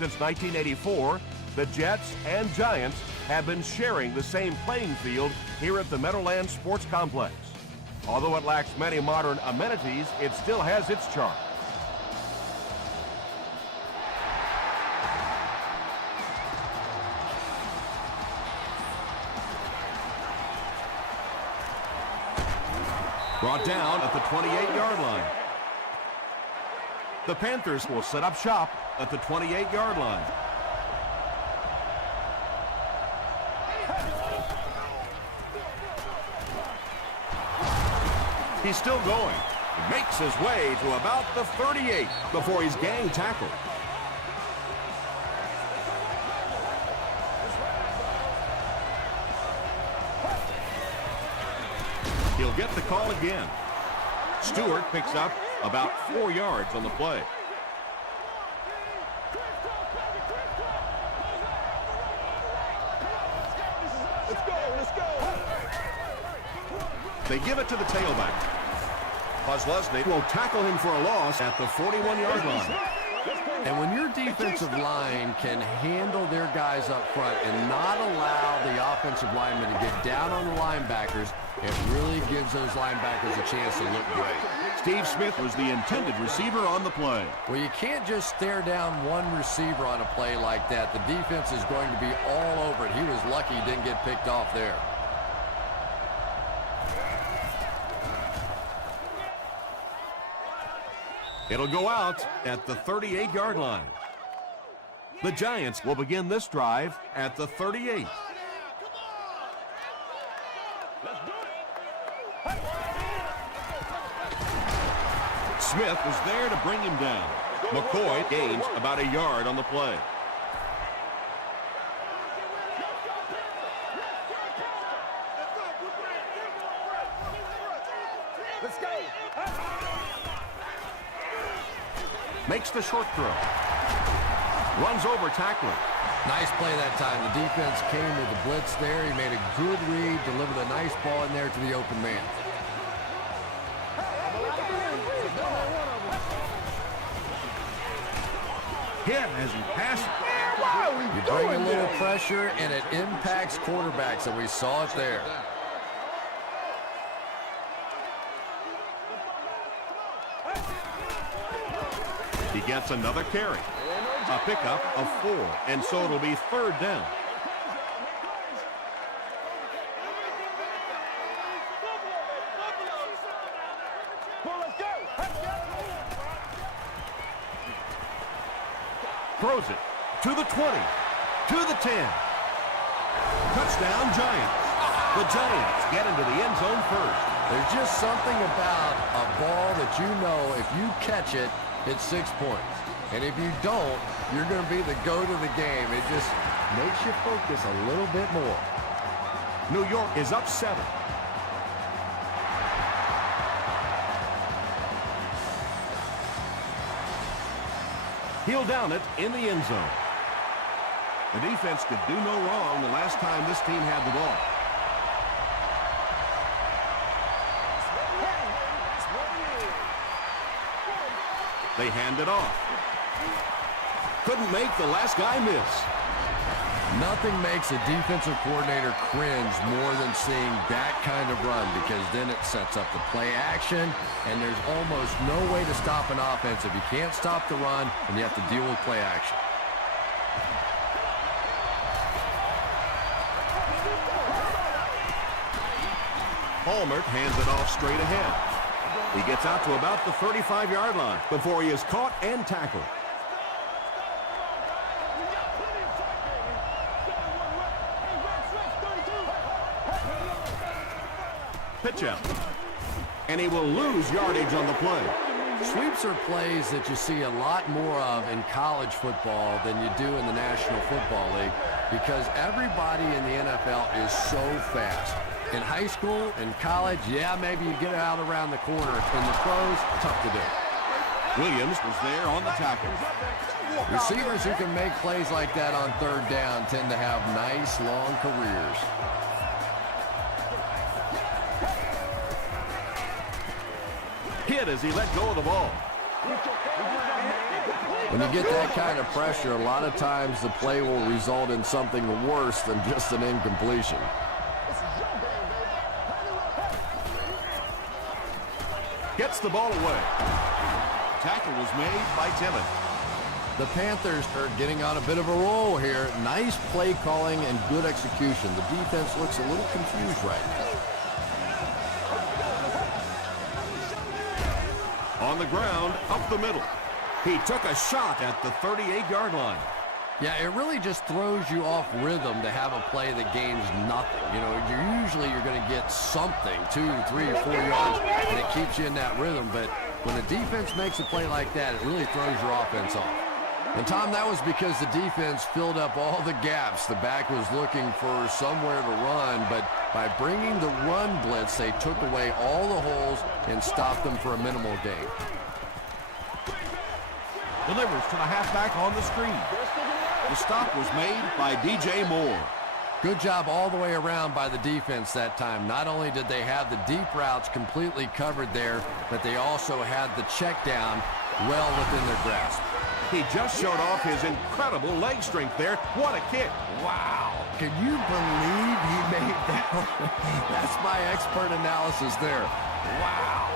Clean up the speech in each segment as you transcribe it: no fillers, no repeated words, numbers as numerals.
Since 1984, the Jets and Giants have been sharing the same playing field here at the Meadowlands Sports Complex. Although it lacks many modern amenities, it still has its charm. Brought down at the 28-yard line. The Panthers will set up shop at the 28-yard line. He's still going. He makes his way to about the 38 before he's gang tackled. He'll get the call again. Stewart picks up about 4 yards on the play. Let's go. They give it to the tailback. Posluszny will tackle him for a loss at the 41-yard line. And when your defensive line can handle their guys up front and not allow the offensive linemen to get down on the linebackers, it really gives those linebackers a chance to look great. Steve Smith was the intended receiver on the play. Well, you can't just stare down one receiver on a play like that. The defense is going to be all over it. He was lucky he didn't get picked off there. It'll go out at the 38-yard line. The Giants will begin this drive at the 38. Smith was there to bring him down. McCoy gains about a yard on the play. Let's go. Makes the short throw. Runs over tackler. Nice play that time. The defense came with the blitz there. He made a good read, delivered a nice ball in there to the open man. Hit as he passes. You bring a little pressure, and it impacts quarterbacks, and we saw it there. He gets another carry. A pickup of 4, and so it'll be third down. Throws it to the 20, to the 10. Touchdown, Giants. The Giants get into the end zone first. There's just something about a ball that you know if you catch it, it's 6 points. And if you don't, you're going to be the goat of the game. It just makes you focus a little bit more. New York is up 7. He'll down it in the end zone. The defense could do no wrong the last time this team had the ball. They hand it off. Couldn't make the last guy miss. Nothing makes a defensive coordinator cringe more than seeing that kind of run, because then it sets up the play action, and there's almost no way to stop an offense if you can't stop the run and you have to deal with play action. Hallmark hands it off straight ahead. He gets out to about the 35-yard line before he is caught and tackled. Pitch out. And he will lose yardage on the play. Sweeps are plays that you see a lot more of in college football than you do in the National Football League, because everybody in the NFL is so fast. In high school, in college, yeah, maybe you get out around the corner. In the pros, tough to do. Williams was there on the tackle. Receivers who can make plays like that on third down tend to have nice, long careers. Hit as he let go of the ball. When you get that kind of pressure, a lot of times the play will result in something worse than just an incompletion. Gets the ball away. Tackle was made by Timmons. The Panthers are getting on a bit of a roll here. Nice play calling and good execution. The defense looks a little confused right now. On the ground, up the middle. He took a shot at the 38-yard line. Yeah, it really just throws you off rhythm to have a play that gains nothing. You know, you're going to get something, 2, 3, 4 yards, and it keeps you in that rhythm. But when the defense makes a play like that, it really throws your offense off. And, Tom, that was because the defense filled up all the gaps. The back was looking for somewhere to run, but by bringing the run blitz, they took away all the holes and stopped them for a minimal gain. Delivers to the halfback on the screen. The stop was made by DJ Moore. Good job all the way around by the defense that time. Not only did they have the deep routes completely covered there, but they also had the check down well within their grasp. He just showed off his incredible leg strength there. What a kick. Wow. Can you believe he made that? That's my expert analysis there. Wow.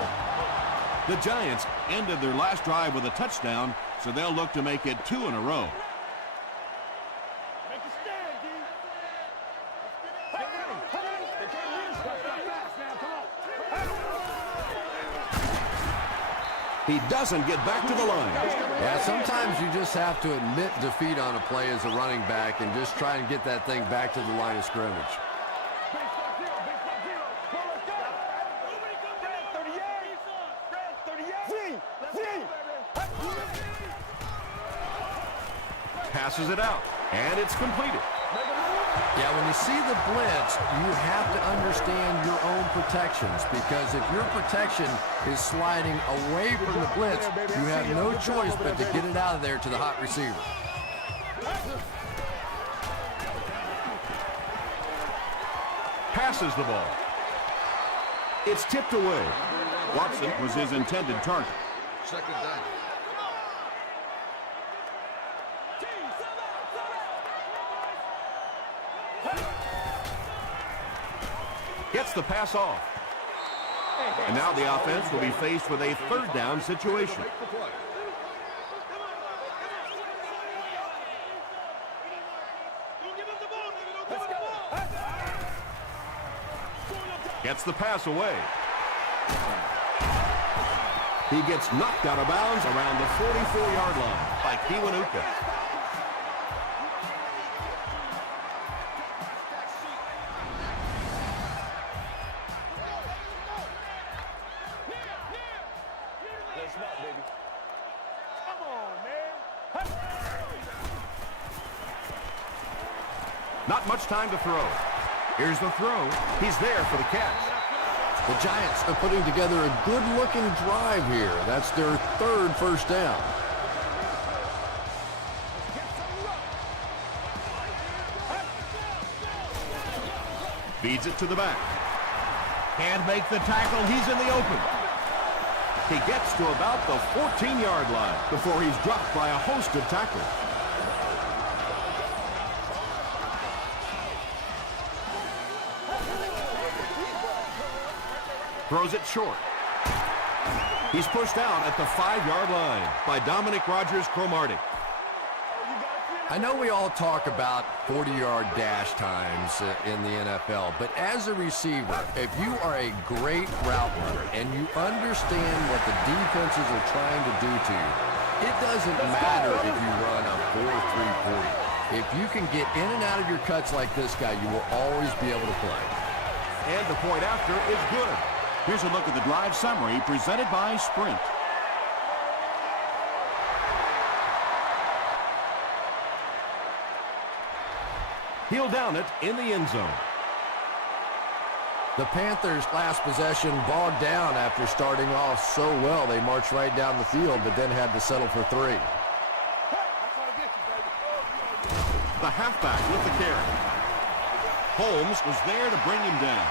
The Giants ended their last drive with a touchdown, so they'll look to make it 2 in a row. He doesn't get back to the line. Yeah, sometimes you just have to admit defeat on a play as a running back and just try and get that thing back to the line of scrimmage. Passes it out, and it's completed. Yeah, when you see the blitz, you have to understand your own protections, because if your protection is sliding away from the blitz, you have no choice but to get it out of there to the hot receiver. Passes the ball. It's tipped away. Watson was his intended target. Second down. Gets the pass off. And now the offense will be faced with a third down situation. Gets the pass away. He gets knocked out of bounds around the 44-yard line by Kiwanuka. Not much time to throw. Here's the throw. He's there for the catch. The Giants are putting together a good-looking drive here. That's their third first down. Feeds it to the back. Can't make the tackle. He's in the open. He gets to about the 14-yard line before he's dropped by a host of tacklers. Throws it short. He's pushed out at the 5-yard line by Dominic Rodgers-Cromartie. I know we all talk about 40-yard dash times in the NFL, but as a receiver, if you are a great route runner and you understand what the defenses are trying to do to you, it doesn't matter if you run a 4.340. If you can get in and out of your cuts like this guy, you will always be able to play. And the point after is good. Here's a look at the drive summary presented by Sprint. He'll down it in the end zone. The Panthers' last possession bogged down after starting off so well. They marched right down the field, but then had to settle for 3. The halfback with the carry. Holmes was there to bring him down.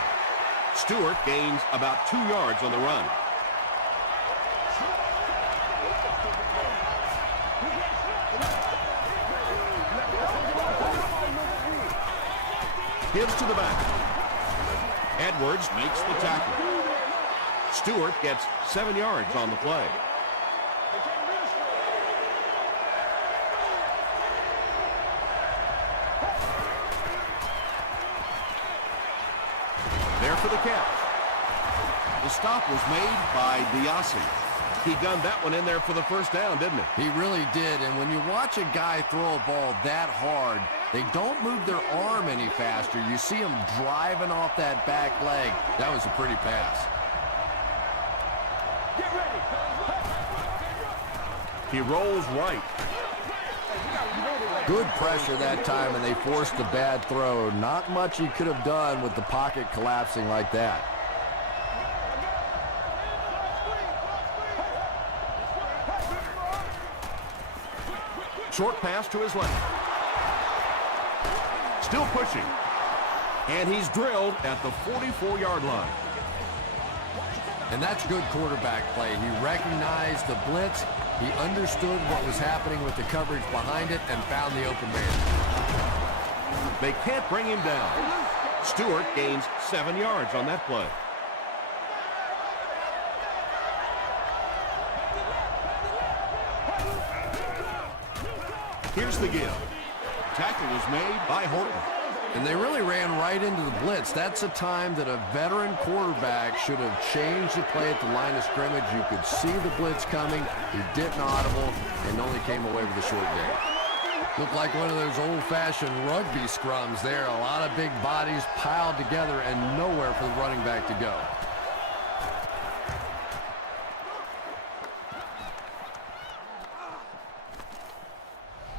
Stewart gains about 2 yards on the run. gives to the back. Edwards makes the tackle. Stewart gets 7 yards on the play. There for the catch. The stop was made by Diassi. He gunned that one in there for the first down, didn't he? He really did, and when you watch a guy throw a ball that hard, they don't move their arm any faster. You see him driving off that back leg. That was a pretty pass. Get ready. He rolls right. Good pressure that time, and they forced a bad throw. Not much he could have done with the pocket collapsing like that. Short pass to his left. Still pushing. And he's drilled at the 44-yard line. And that's good quarterback play. He recognized the blitz. He understood what was happening with the coverage behind it and found the open man. They can't bring him down. Stewart gains 7 yards on that play. Here's the give. Tackle was made by Horton. And they really ran right into the blitz. That's a time that a veteran quarterback should have changed the play at the line of scrimmage. You could see the blitz coming. He didn't audible and only came away with a short gain. Looked like one of those old-fashioned rugby scrums there. A lot of big bodies piled together and nowhere for the running back to go.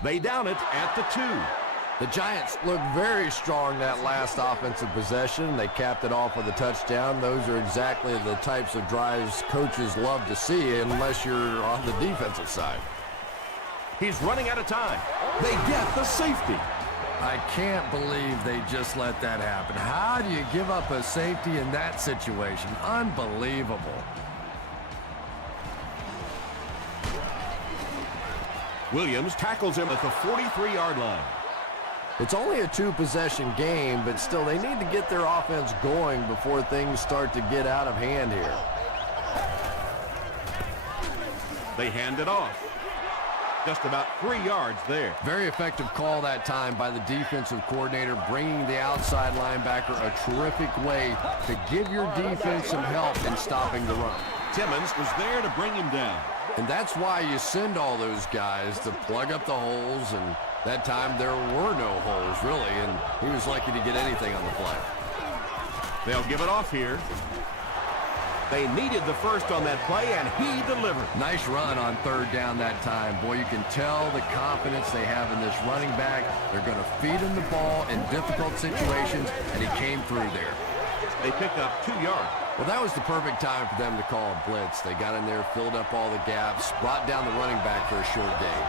They down it at the 2. The Giants looked very strong that last offensive possession. They capped it off with a touchdown. Those are exactly the types of drives coaches love to see unless you're on the defensive side. He's running out of time. They get the safety. I can't believe they just let that happen. How do you give up a safety in that situation? Unbelievable. Williams tackles him at the 43-yard line. It's only a 2-possession game, but still they need to get their offense going before things start to get out of hand here. They hand it off. Just about 3 yards there. Very effective call that time by the defensive coordinator, bringing the outside linebacker a terrific way to give your defense some help in stopping the run. Timmons was there to bring him down. And that's why you send all those guys to plug up the holes, and that time there were no holes, really, and he was lucky to get anything on the play. They'll give it off here. They needed the first on that play, and he delivered. Nice run on 3rd down that time. Boy, you can tell the confidence they have in this running back. They're going to feed him the ball in difficult situations, and he came through there. They picked up 2 yards. Well, that was the perfect time for them to call a blitz. They got in there, filled up all the gaps, brought down the running back for a short gain.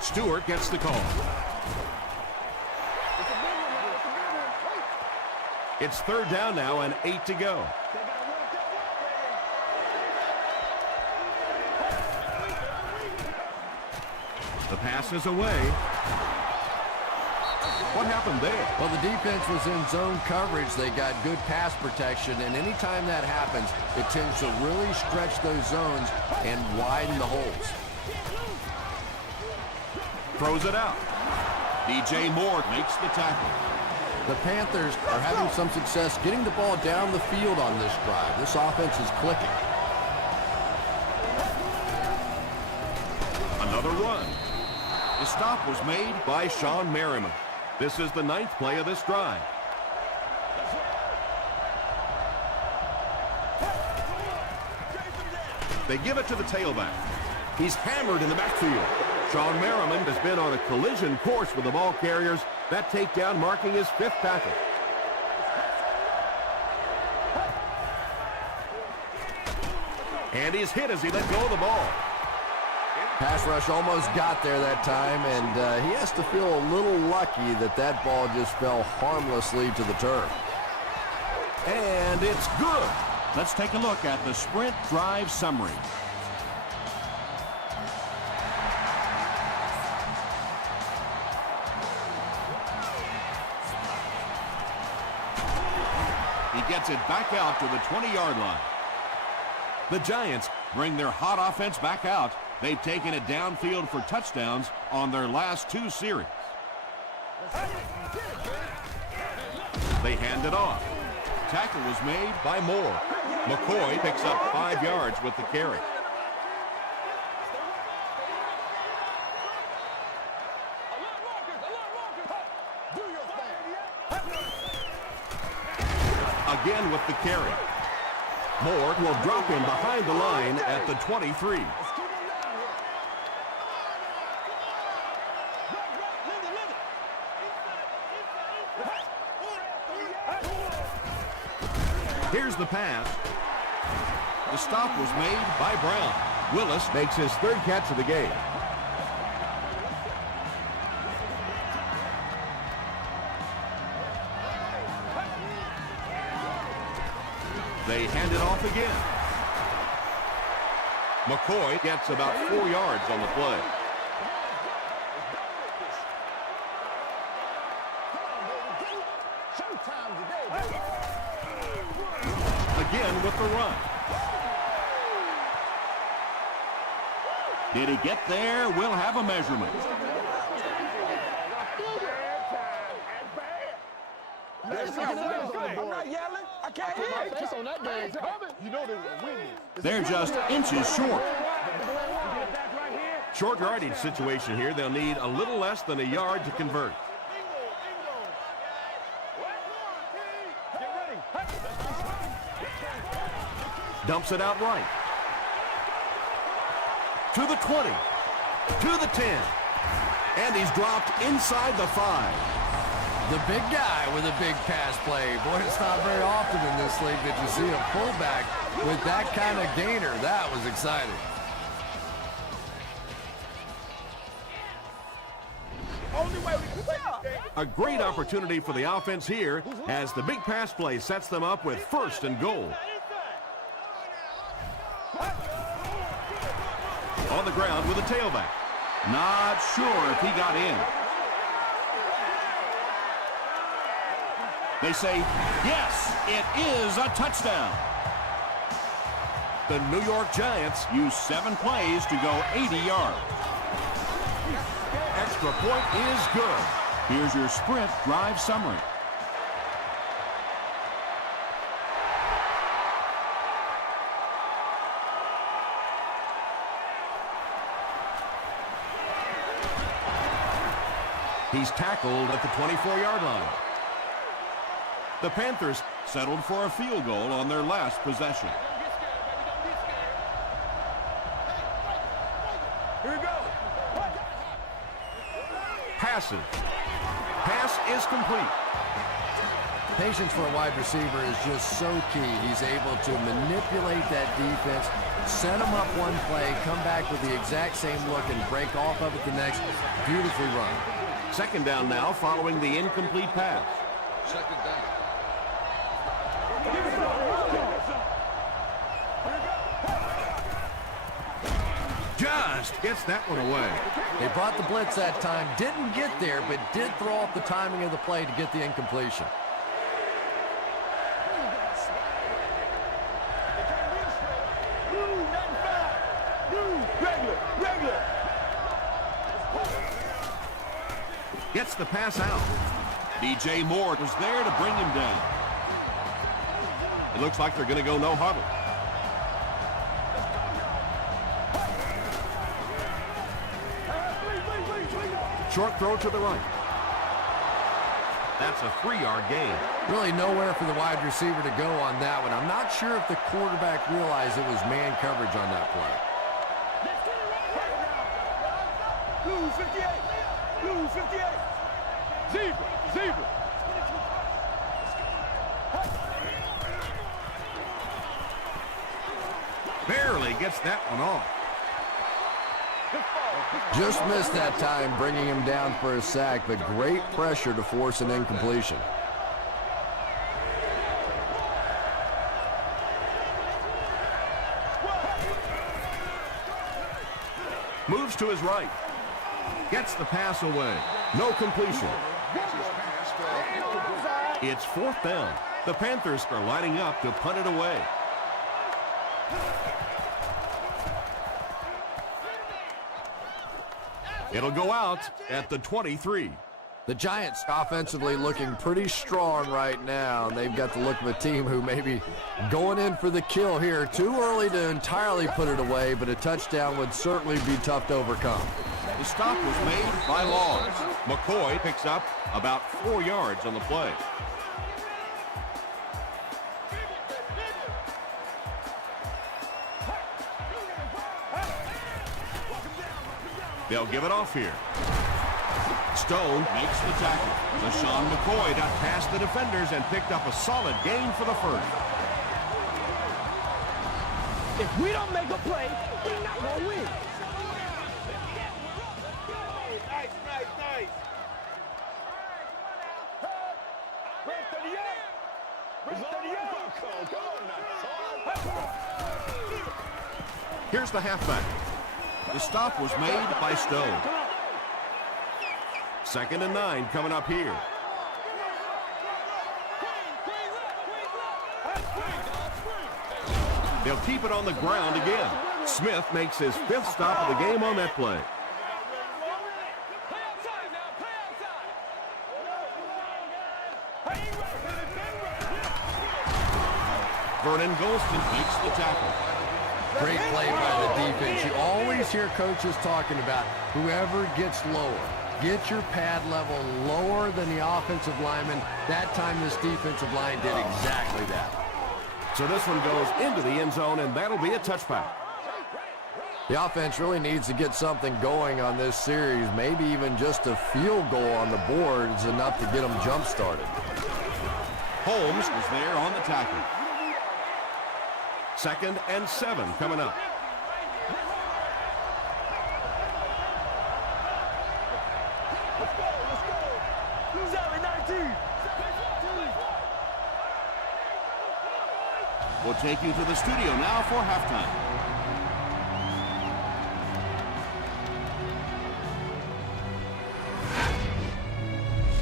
Stewart gets the call. It's 3rd down now and 8 to go. The pass is away. What happened there? Well, the defense was in zone coverage. They got good pass protection, and anytime that happens, it tends to really stretch those zones and widen the holes. Throws it out. DJ Moore makes the tackle. The Panthers are having some success getting the ball down the field on this drive. This offense is clicking. Another run. The stop was made by Sean Merriman. This is the 9th play of this drive. They give it to the tailback. He's hammered in the backfield. Sean Merriman has been on a collision course with the ball carriers. That takedown marking his 5th tackle. And he's hit as he let go of the ball. Pass rush almost got there that time, and he has to feel a little lucky that that ball just fell harmlessly to the turf. And it's good. Let's take a look at the sprint drive summary. He gets it back out to the 20-yard line. The Giants bring their hot offense back out. They've taken it downfield for touchdowns on their last 2 series. They hand it off. Tackle was made by Moore. McCoy picks up 5 yards with the carry. Again with the carry. Moore will drop him behind the line at the 23. Here's the pass. The stop was made by Brown. Willis makes his 3rd catch of the game. They hand it off again. McCoy gets about 4 yards on the play. Again with the run. Did he get there? We'll have a measurement. They're just inches short. Short yardage situation here. They'll need a little less than a yard to convert. Dumps it out right. To the 20. To the 10. And he's dropped inside the 5. The big guy with a big pass play. Boy, it's not very often in this league that you see a fullback with that kind of gainer. That was exciting. A great opportunity for the offense here as the big pass play sets them up with 1st and goal. On the ground with a tailback. Not sure if he got in. They say, yes, it is a touchdown. The New York Giants use 7 plays to go 80 yards. Extra point is good. Here's your sprint drive summary. He's tackled at the 24-yard line. The Panthers settled for a field goal on their last possession. Here we go. Passes. Pass is complete. Patience for a wide receiver is just so key. He's able to manipulate that defense, set them up one play, come back with the exact same look, and break off of it the next. Beautifully run. 2nd down now following the incomplete pass. 2nd down. Just gets that one away. They brought the blitz that time, didn't get there, but did throw off the timing of the play to get the incompletion. Gets the pass out. DJ Moore was there to bring him down. It looks like they're going to go no huddle. Short throw to the right. That's a 3-yard gain. Really nowhere for the wide receiver to go on that one. I'm not sure if the quarterback realized it was man coverage on that play. Blue 58. Blue 58. Zebra. Zebra. Barely gets that one off. Just missed that time, bringing him down for a sack, but great pressure to force an incompletion. Moves to his right. Gets the pass away. No completion. It's 4th down. The Panthers are lining up to punt it away. It'll go out at the 23. The Giants offensively looking pretty strong right now. They've got the look of a team who may be going in for the kill here. Too early to entirely put it away, but a touchdown would certainly be tough to overcome. The stop was made by Laws. McCoy picks up about 4 yards on the play. They'll give it off here. Stone makes the tackle. LaShawn McCoy got past the defenders and picked up a solid gain for the first. If we don't make a play, we're not going to win. Nice. Bring 38. Here's the halfback. The stop was made by Stone. 2nd and 9 coming up here. They'll keep it on the ground again. Smith makes his 5th stop of the game on that play. Vernon Golston makes the tackle. Great play by the defense. You always hear coaches talking about whoever gets lower. Get your pad level lower than the offensive lineman. That time this defensive line did exactly that. So this one goes into the end zone, and that'll be a touchback. The offense really needs to get something going on this series. Maybe even just a field goal on the board is enough to get them jump-started. Holmes was there on the tackle. 2nd and 7 coming up. We'll take you to the studio now for halftime.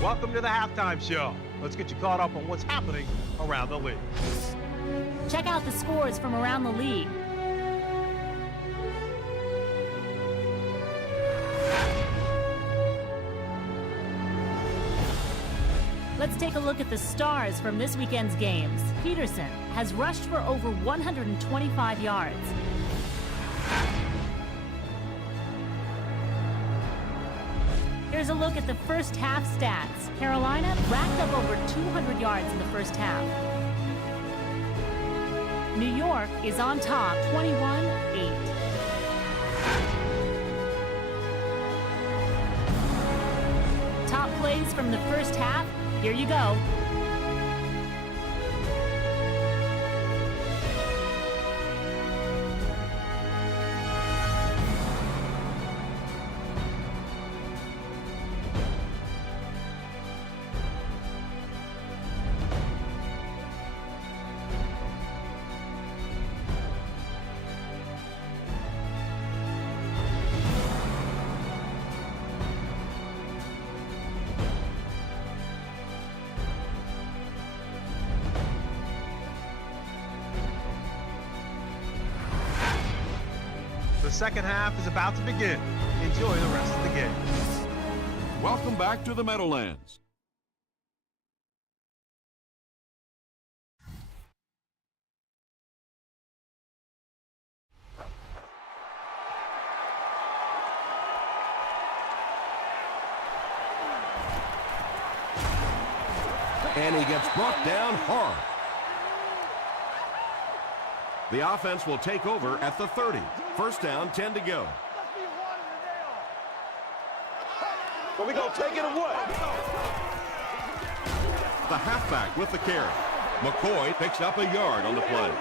Welcome to the halftime show. Let's get you caught up on what's happening around the league. Check out the scores from around the league. Let's take a look at the stars from this weekend's games. Peterson has rushed for over 125 yards. Here's a look at the first half stats. Carolina racked up over 200 yards in the first half. New York is on top, 21-8. Top plays from the first half. Here you go. The second half is about to begin. Enjoy the rest of the game. Welcome back to the Meadowlands. And he gets brought down hard. The offense will take over at the 30. First down, 10 to go. But we gonna take it or what? The halfback with the carry. McCoy picks up a yard on the play.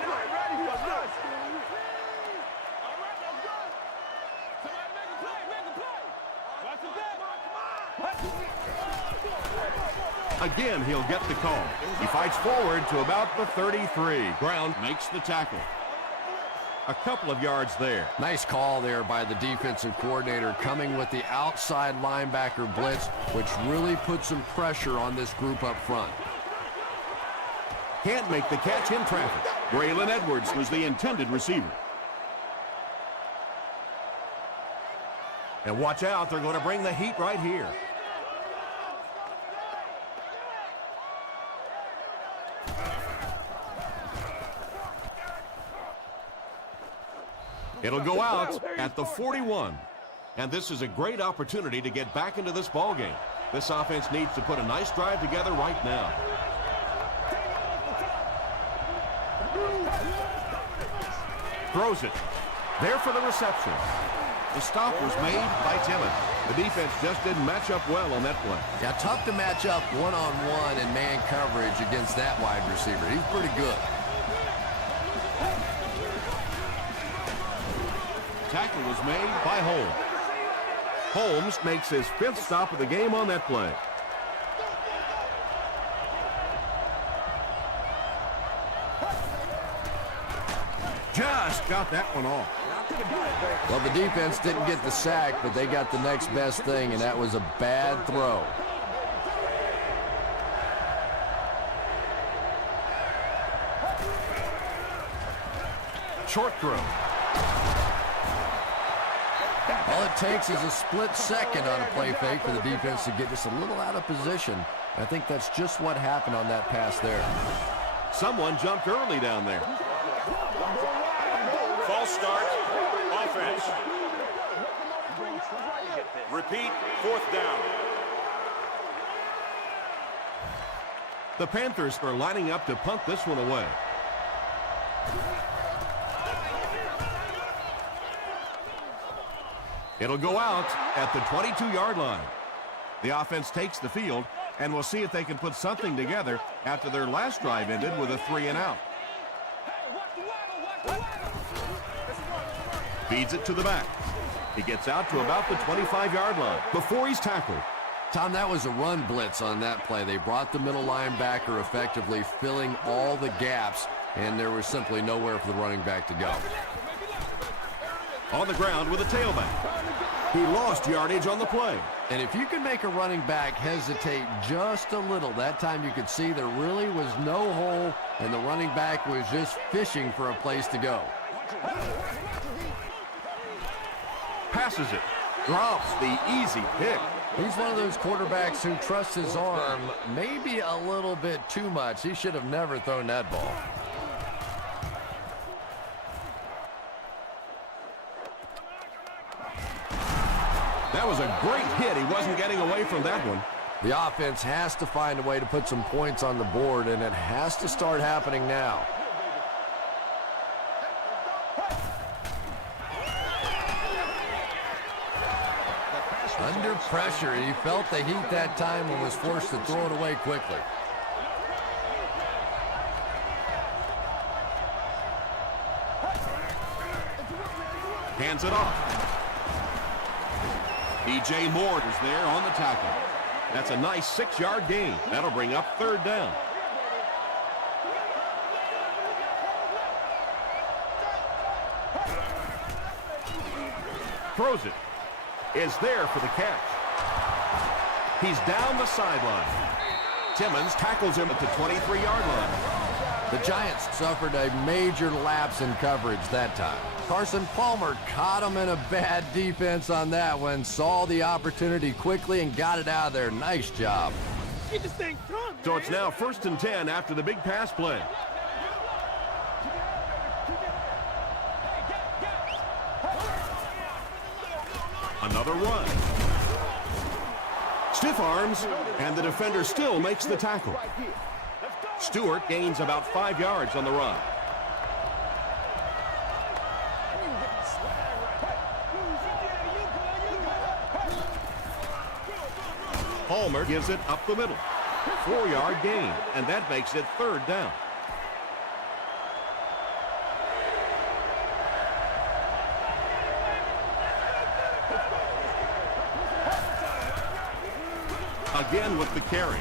Again, he'll get the call. He fights forward to about the 33. Brown makes the tackle. A couple of yards there. Nice call there by the defensive coordinator, coming with the outside linebacker blitz, which really put some pressure on this group up front. Can't make the catch in traffic. Braylon Edwards was the intended receiver. And watch out, they're going to bring the heat right here. It'll go out at the 41. And this is a great opportunity to get back into this ball game. This offense needs to put a nice drive together right now. Throws it. There for the reception. The stop was made by Timmons. The defense just didn't match up well on that play. Yeah, tough to match up one-on-one in man coverage against that wide receiver. He's pretty good. Tackle was made by Holmes. Holmes makes his 5th stop of the game on that play. Just got that one off. Well, the defense didn't get the sack, but they got the next best thing, and that was a bad throw. Short throw. All it takes is a split second on a play fake for the defense to get just a little out of position. I think that's just what happened on that pass there. Someone jumped early down there. False start, offense. Repeat, 4th down. The Panthers are lining up to punt this one away. It'll go out at the 22-yard line. The offense takes the field, and we'll see if they can put something together after their last drive ended with a 3-and-out. Feeds it to the back. He gets out to about the 25-yard line before he's tackled. Tom, that was a run blitz on that play. They brought the middle linebacker effectively filling all the gaps, and there was simply nowhere for the running back to go. On the ground with a tailback. He lost yardage on the play. And if you can make a running back hesitate just a little, that time you could see there really was no hole, and the running back was just fishing for a place to go. Passes it. Drops the easy pick. He's one of those quarterbacks who trusts his arm maybe a little bit too much. He should have never thrown that ball. That was a great hit. He wasn't getting away from that one. The offense has to find a way to put some points on the board, and it has to start happening now. Under pressure, he felt the heat that time and was forced to throw it away quickly. Hands it off. DJ Moore is there on the tackle. That's a nice 6-yard gain. That'll bring up 3rd down. Throws it. Is there for the catch. He's down the sideline. Timmons tackles him at the 23-yard line. The Giants suffered a major lapse in coverage that time. Carson Palmer caught him in a bad defense on that one, saw the opportunity quickly and got it out of there. Nice job. Get this thing done, So it's now 1st and 10 after the big pass play. Another run. Stiff arms, and the defender still makes the tackle. Stewart gains about 5 yards on the run. Palmer gives it up the middle. 4-yard gain, and that makes it 3rd down. Again with the carry.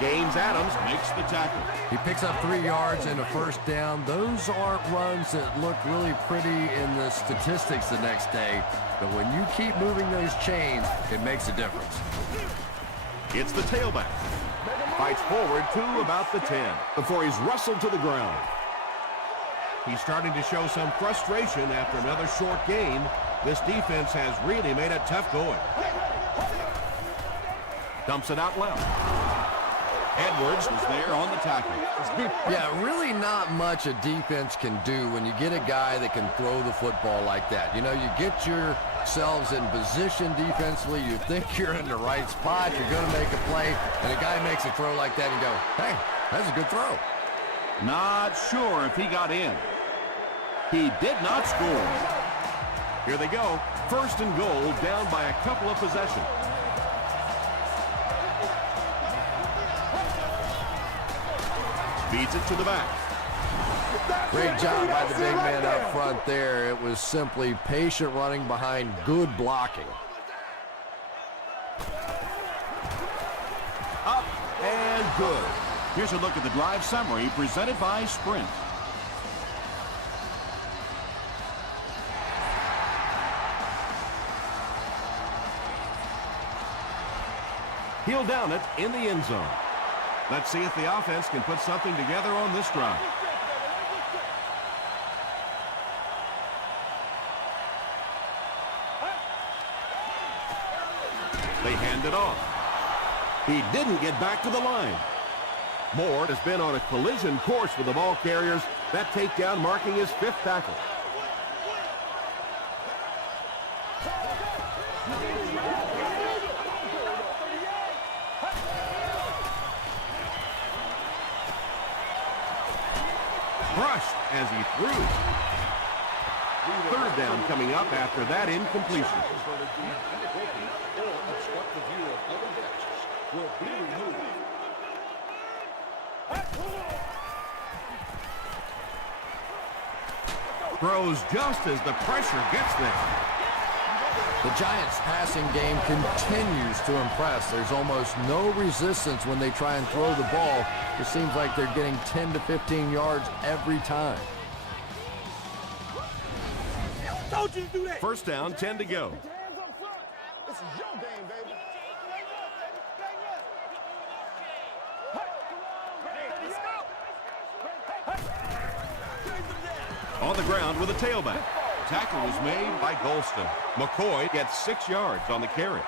Gaines Adams makes the tackle. He picks up 3 yards and a 1st down. Those aren't runs that look really pretty in the statistics the next day, but when you keep moving those chains, it makes a difference. It's the tailback. Fights forward to about the 10 before he's wrestled to the ground. He's starting to show some frustration after another short gain. This defense has really made it tough going. Dumps it out left. Edwards was there on the tackle. Yeah, really not much a defense can do when you get a guy that can throw the football like that. You know, you get yourselves in position defensively. You think you're in the right spot. You're going to make a play, and a guy makes a throw like that and you go, hey, that's a good throw. Not sure if he got in. He did not score. Here they go. First and goal, down by a couple of possessions. Feeds it to the back. Great job by the big man up front there. It was simply patient running behind good blocking. Up and good. Here's a look at the drive summary presented by Sprint. He'll down it in the end zone. Let's see if the offense can put something together on this drive. They hand it off. He didn't get back to the line. Moore has been on a collision course with the ball carriers. That takedown marking his 5th tackle. Brushed as he threw. 3rd down coming up after that incompletion. Throws just as the pressure gets there. The Giants' passing game continues to impress. There's almost no resistance when they try and throw the ball. It seems like they're getting 10 to 15 yards every time. Told you to do that. First down, 10 to go. This is your game, baby. On the ground with a tailback. Tackle was made by Golston. McCoy gets 6 yards on the carry.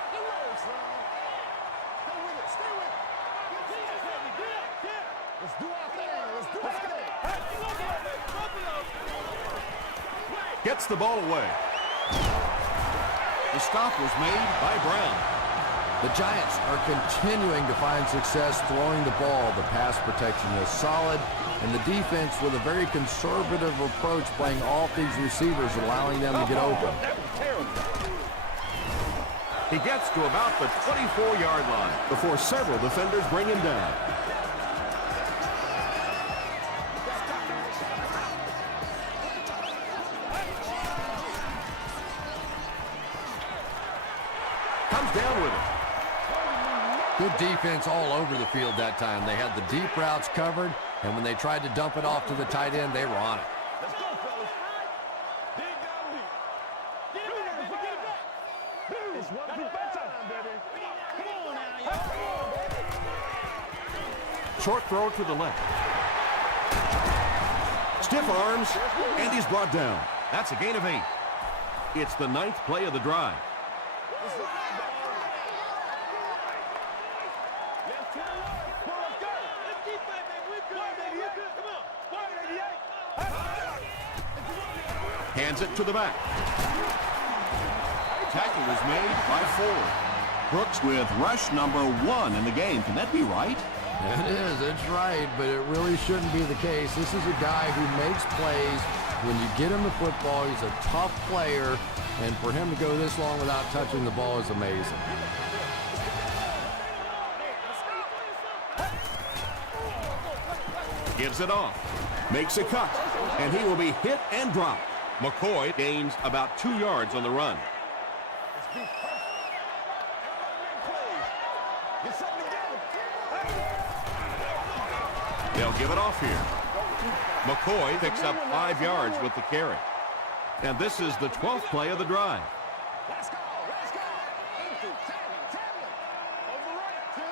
Gets the ball away. The stop was made by Brown. The Giants are continuing to find success throwing the ball. The pass protection is solid, and the defense with a very conservative approach playing off these receivers, allowing them to get open. He gets to about the 24-yard line before several defenders bring him down. Comes down with it. Good defense all over the field that time. They had the deep routes covered, and when they tried to dump it off to the tight end, they were on it. Let's go, fellas. Dig down deep. Get it back, baby. Get it back. It's one big time, baby. Come on now, y'all. Short throw to the left. Stiff arms, and he's brought down. That's a gain of 8. It's the 9th play of the drive. Hands it to the back. Tackle was made by Ford. Brooks with rush number 1 in the game. Can that be right? It is. It's right, but it really shouldn't be the case. This is a guy who makes plays. When you get him the football, he's a tough player, and for him to go this long without touching the ball is amazing. Gives it off. Makes a cut, and he will be hit and dropped. McCoy gains about 2 yards on the run. They'll give it off here. McCoy picks up 5 yards with the carry. And this is the 12th play of the drive. Let's go. Let's go. Over right. 10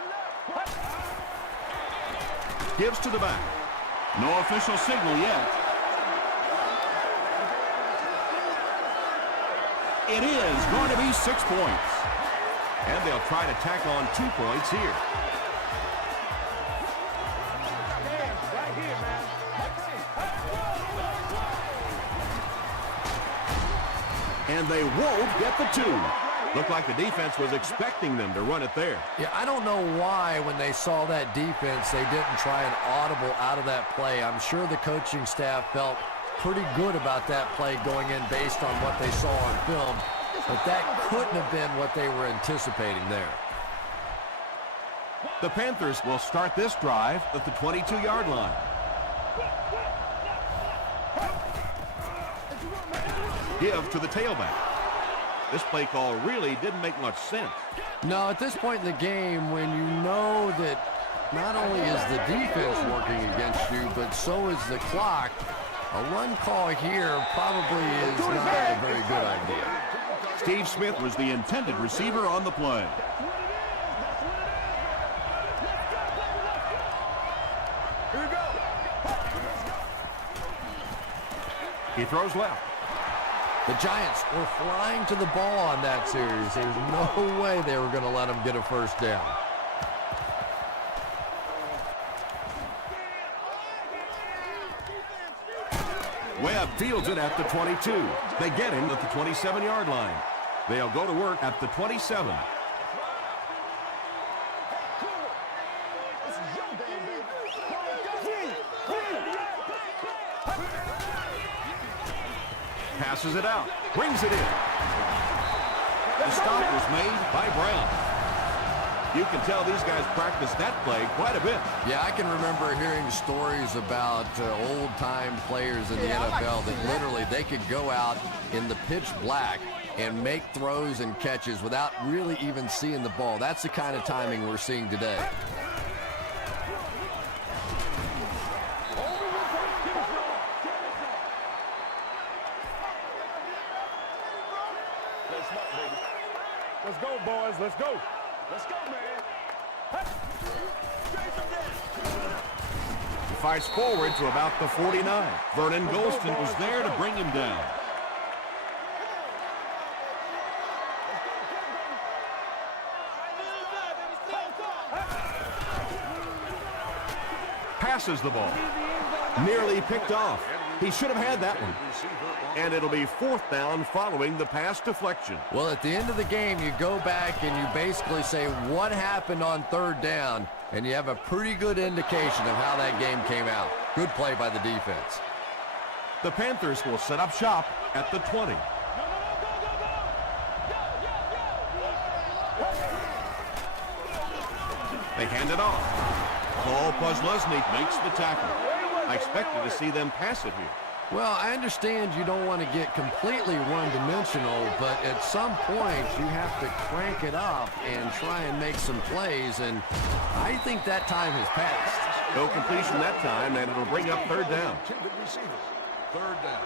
gives to the back. No official signal yet. It is going to be 6 points. And they'll try to tack on 2 points here. Right here, man. And they won't get the 2. Looked like the defense was expecting them to run it there. Yeah, I don't know why when they saw that defense, they didn't try an audible out of that play. I'm sure the coaching staff felt pretty good about that play going in based on what they saw on film, but that couldn't have been what they were anticipating there. The Panthers will start this drive at the 22-yard line. Give to the tailback. This play call really didn't make much sense. No, at this point in the game, when you know that not only is the defense working against you, but so is the clock, a run call here probably is not a very good idea. Steve Smith was the intended receiver on the play. Here we go. He throws left. The Giants were flying to the ball on that series. There's no way they were going to let them get a first down. Webb fields it at the 22. They get him at the 27-yard line. They'll go to work at the 27. Passes it out, brings it in. The stop was made by Brown. You can tell these guys practice that play quite a bit. Yeah, I can remember hearing stories about old-time players in the NFL that literally they could go out in the pitch black and make throws and catches without really even seeing the ball. That's the kind of timing we're seeing today. Let's go, boys. Let's go. Let's go, man. He fights forward to about the 49. Vernon Golston was there to bring him down. Passes the ball. Nearly picked off. He should have had that one. And it'll be 4th down following the pass deflection. Well, at the end of the game, you go back and you basically say what happened on 3rd down, and you have a pretty good indication of how that game came out. Good play by the defense. The Panthers will set up shop at the 20. They hand it off. Paul Posluszny makes the tackle. I expected to see them pass it here. Well, I understand you don't want to get completely one-dimensional, but at some point you have to crank it up and try and make some plays, and I think that time has passed. No completion that time, and it'll bring up 3rd down. 3rd down.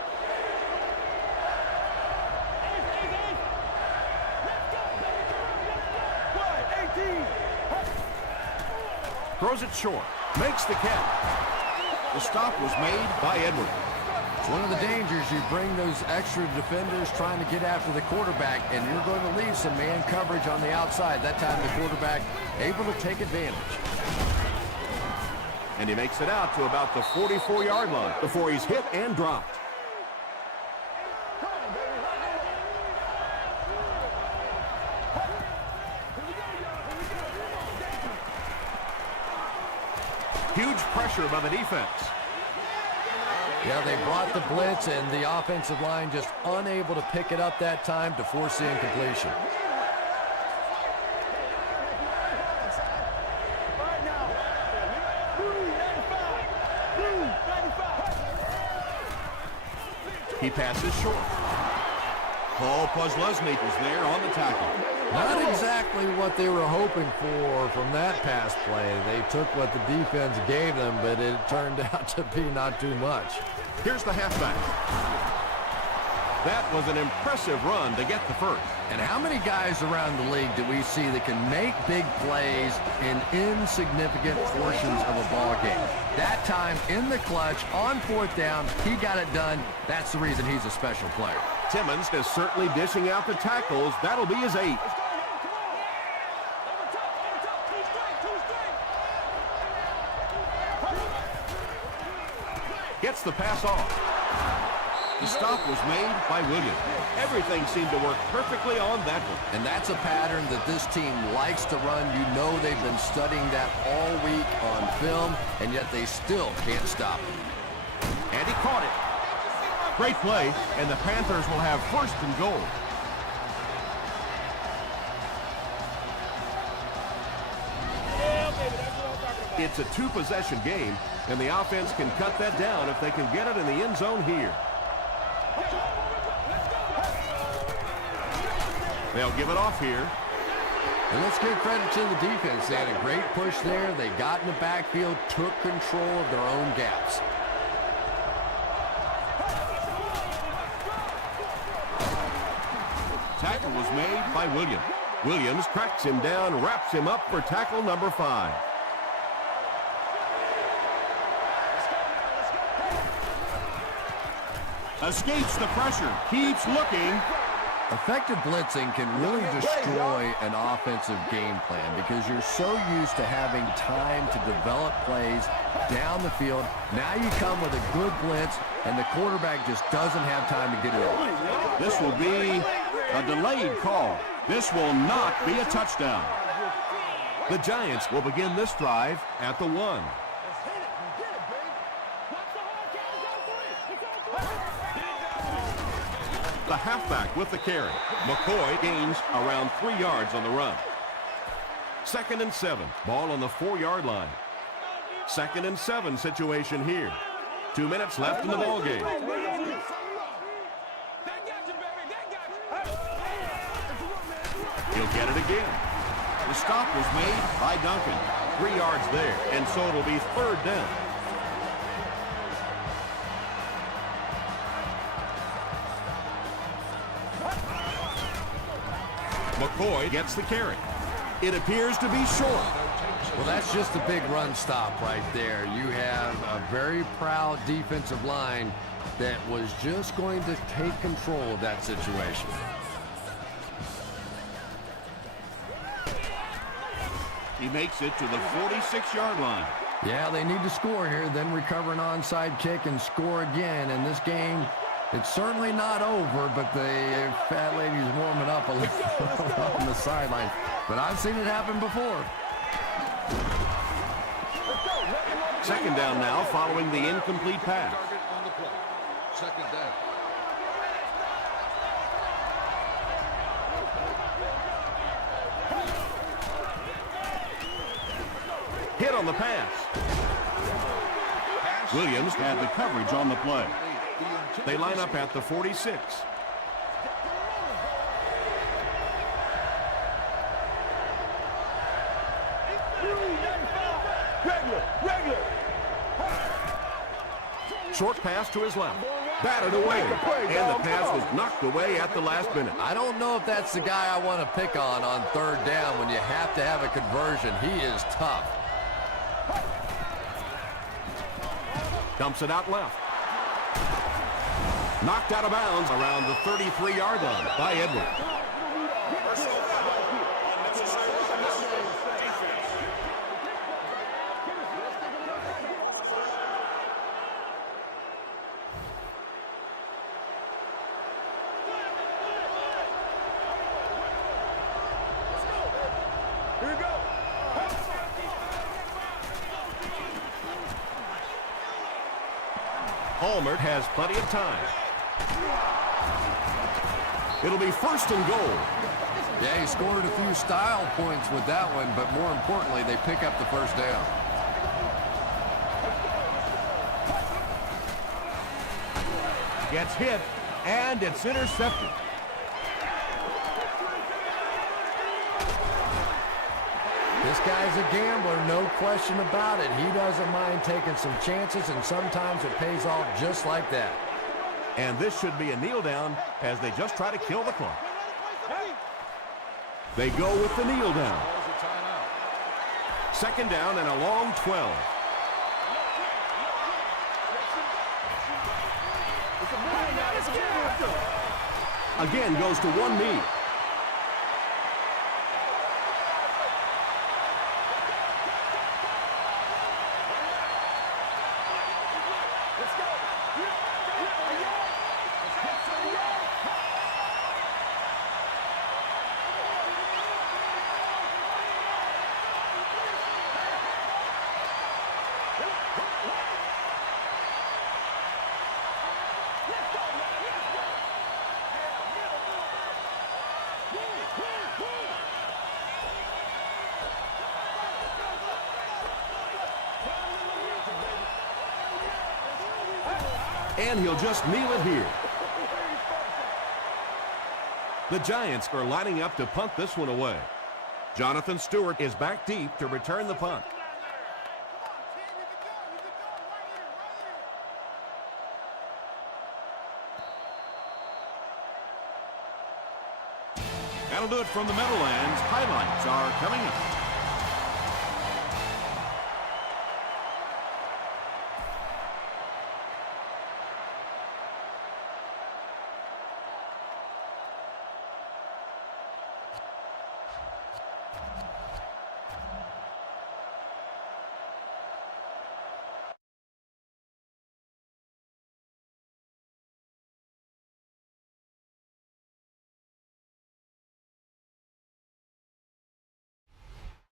Throws it short. Makes the catch. The stop was made by Edwards. It's one of the dangers. You bring those extra defenders trying to get after the quarterback, and you're going to leave some man coverage on the outside. That time the quarterback able to take advantage. And he makes it out to about the 44-yard line before he's hit and dropped. Huge pressure by the defense. Yeah, they brought the blitz, and the offensive line just unable to pick it up that time to force the incompletion. He passes short. Paul Posluszny is there on the tackle. Not exactly what they were hoping for from that pass play. They took what the defense gave them, but it turned out to be not too much. Here's the halfback. That was an impressive run to get the first. And how many guys around the league do we see that can make big plays in insignificant portions of a ball game? That time in the clutch, on fourth down, he got it done. That's the reason he's a special player. Timmons is certainly dishing out the tackles. That'll be his 8th. Gets the pass off. The stop was made by Williams. Everything seemed to work perfectly on that one. And that's a pattern that this team likes to run. You know they've been studying that all week on film, and yet they still can't stop it. And he caught it. Great play, and the Panthers will have first and goal. It's a 2-possession game, and the offense can cut that down if they can get it in the end zone here. They'll give it off here. And let's give credit to the defense. They had a great push there. They got in the backfield, took control of their own gaps. Tackle was made by Williams. Williams cracks him down, wraps him up for tackle number 5. Escapes the pressure, keeps looking. Effective blitzing can really destroy an offensive game plan because you're so used to having time to develop plays down the field. Now you come with a good blitz, and the quarterback just doesn't have time to get it off. This will be a delayed call. This will not be a touchdown. The Giants will begin this drive at the 1. The halfback with the carry. McCoy gains around 3 yards on the run. 2nd and 7. Ball on the 4-yard line. 2nd and 7 situation here. 2 minutes left in the ball game. He'll get it again. The stop was made by Duncan. 3 yards there, and so it'll be 3rd down. McCoy gets the carry. It appears to be short. Well, that's just a big run stop right there. You have a very proud defensive line that was just going to take control of that situation. He makes it to the 46-yard line. Yeah, they need to score here, then recover an onside kick and score again. In this game, it's certainly not over, but the fat lady's warming up a little on the sideline. But I've seen it happen before. 2nd down now following the incomplete pass. On the play. 2nd down. Hit on the pass. Williams had the coverage on the play. They line up at the 46. Short pass to his left. Batted away. And the pass was knocked away at the last minute. I don't know if that's the guy I want to pick on 3rd down when you have to have a conversion. He is tough. Dumps it out left. Knocked out of bounds around the 33-yard line by Edwards. Hallmert has plenty of time. It'll be 1st and goal. Yeah, he scored a few style points with that one, but more importantly, they pick up the 1st down. Gets hit, and it's intercepted. This guy's a gambler, no question about it. He doesn't mind taking some chances, and sometimes it pays off just like that. And this should be a kneel down as they just try to kill the clock. They go with the kneel down. Calls a timeout. Second down and a long 12. Again goes to one knee. And he'll just kneel it here. The Giants are lining up to punt this one away. Jonathan Stewart is back deep to return the punt. That'll do it from the Meadowlands. Highlights are coming up.